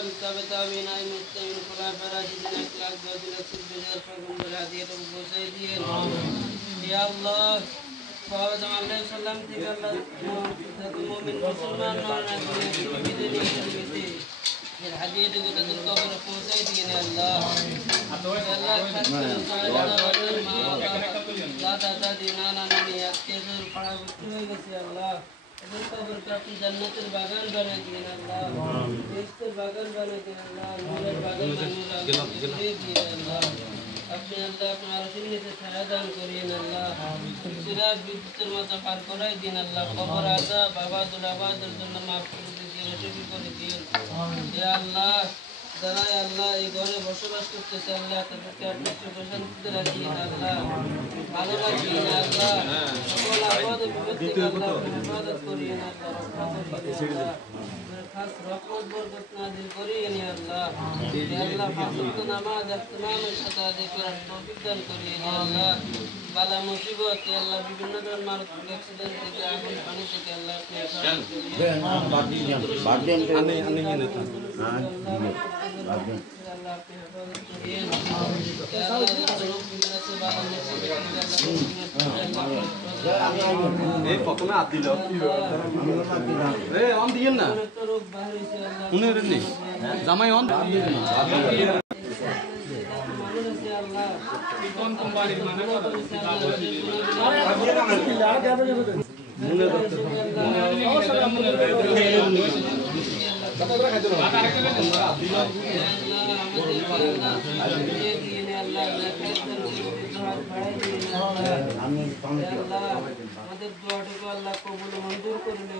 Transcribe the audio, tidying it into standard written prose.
السلام تابع تابعين أئمة المتقين الخلفاء الراشدين الأكابر الصديقين الفاضلين الهاديين المجاهدين يا الله فاوز عليه وسلم تقبل المؤمن مسلمان نورنا في الحديث وتد القبر فوزيدين يا الله يا الله لا تعتدينا نانيات كيف القرآن يا الله القبر كافي جنة الباغان بنا دين الله رزق الباغان بنا دين الله نور الباغان بنا دين الله अपने अल्लाह अपने आरशीन से छायादान करिए अल्लाह सिराज बिस्तर मत पार कराई दिन अल्लाह कब्र आजा बाबा दुलाबा दर्जन माफ कर दीजिए रशीदी कर दीजिए या अल्लाह जरा या अल्लाह ये घरे बसबास करते अल्लाह তাদেরকে আপনি শান্তিতে রাখিয়ে আল্লাহ ভালো রাখিয়ে আল্লাহ সকল আপদ বিপদ থেকে আল্লাহ হেফাজত করিয়ে আল্লাহ खास रहमत बरकत नाजिल करिए अल्लाह या अल्लाह पांच नमाज इत्माम सदा देकर तौफीक दान करिए अल्लाह बाला मुसीबत या अल्लाह विभिन्न धर्म मारक एक्सीडेंट থেকে আগুন পানি থেকে আল্লাহ আপনি হেফাজত করিয়ে अल्लाह अपने हेफाजत करिए या अल्लाह रोग बीमारी से बाला मुसीबत ए প্রথমে হাত দিল এ অন দিয়েন না উনি রেন নেই জামাই অন দিয়েন না কোন কোন বাড়ি মানে আমাদের দোয়াটুকু আল্লাহ কবুল মঞ্জুর করুন।